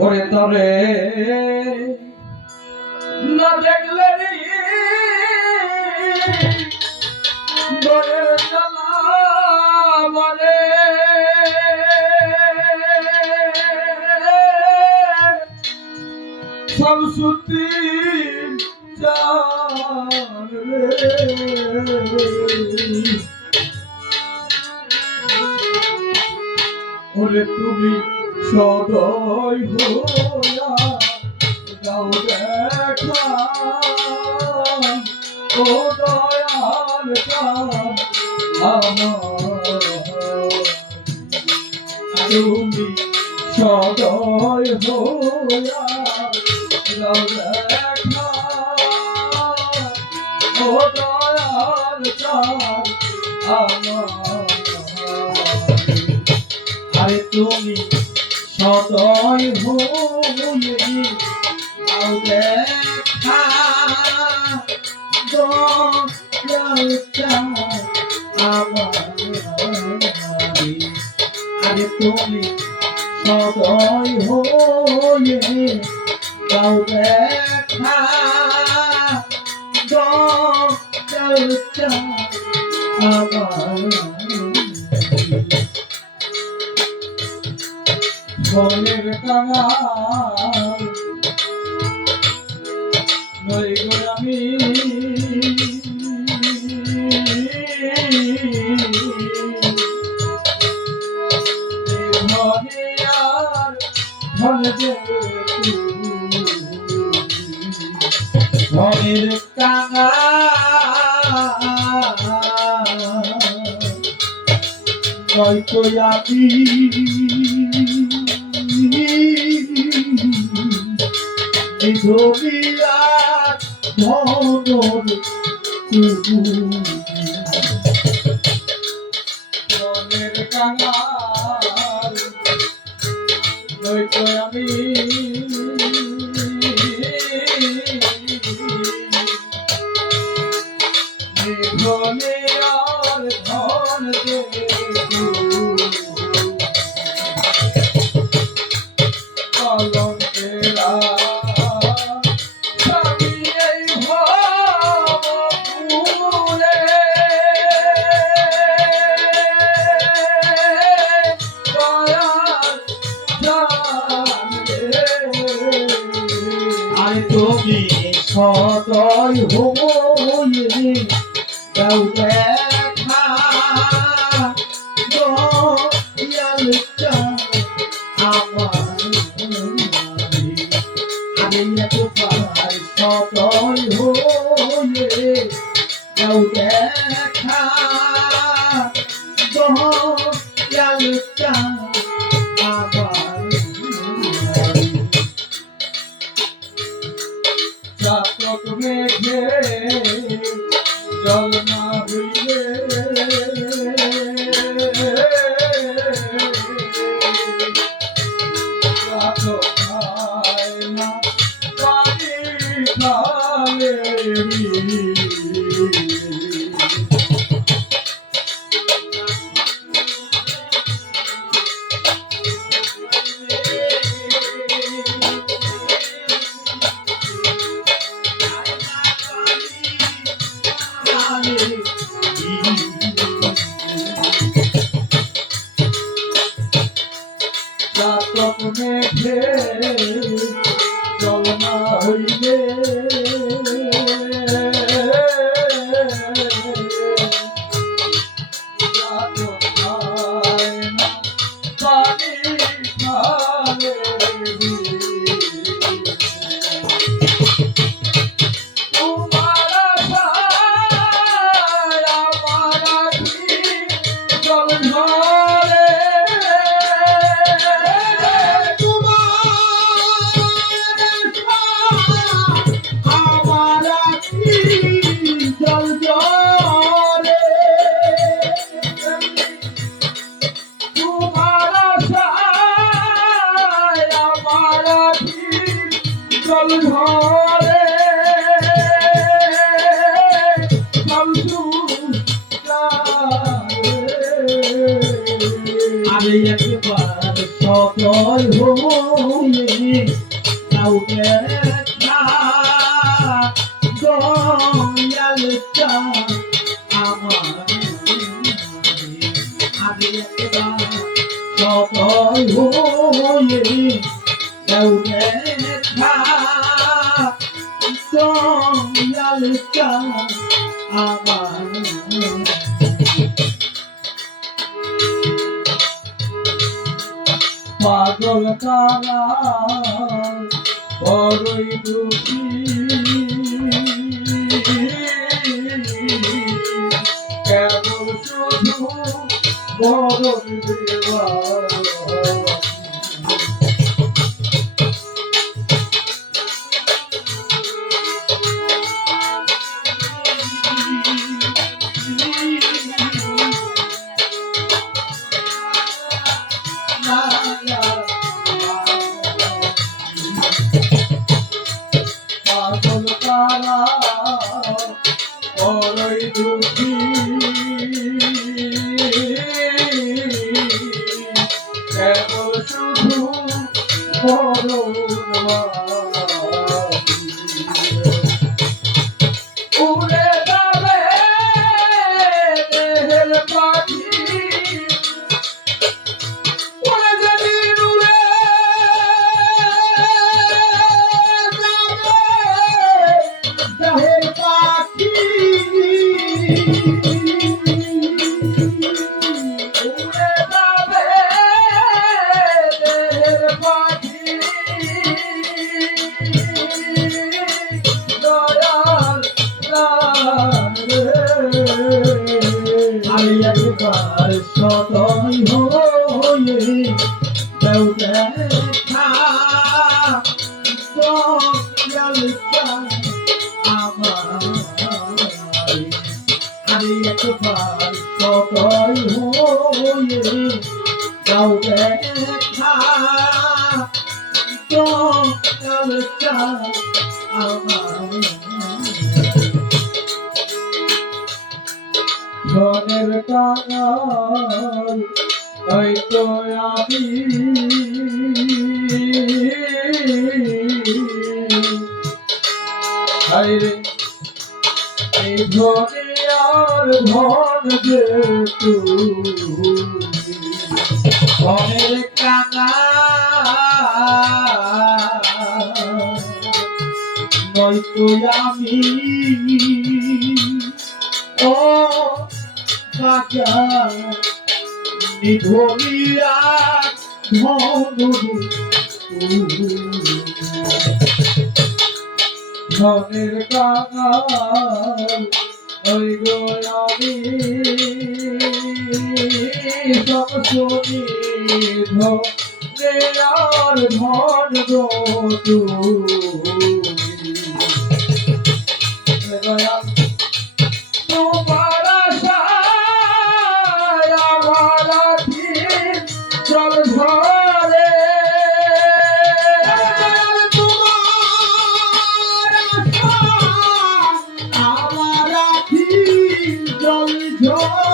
ওরে তরে। না দেখলে রে। দরে সদয় হইয়া যাও দেখা। ও দয়াল তুমি সদয় হইয়া যাও দেখা। ও দয়াল আমার আরে তুমি সদয় হয়ে আও দেখা আরে তুমি সদয় হয়ে আও দেখা আমারে ফলের কাঙাল নই গো আমি। ধনে আর ধন যে ধনের কাঙাল নয়তো আমি। ধরিয়া ধনর মনের কাঙাল তুমি সদয় হয়ে যাও দেখা দয়ালটা আমার আমি একবার সদয় হয়ে যাও দেখা না হইলে মেঘে জল হইলে আমি একবার সদয় হয়ে দেখা দয়াল আমার আমি একবার সদয় হয়ে দেখা দয়াল আমার পাগল বড়ই দুঃখী। কেবল শুধু বড় বড়ই একবার সদয় হয়ে দেও দেখা। চাঁদ আমার ধনের কাঙাল হয়তো আমি যে ধনের কাঙা নয়তো আমি ও কাকা নিধরিয়া ধনুরে ধনের কাঙাল ওই গো আমি সব শুনি ধনে আর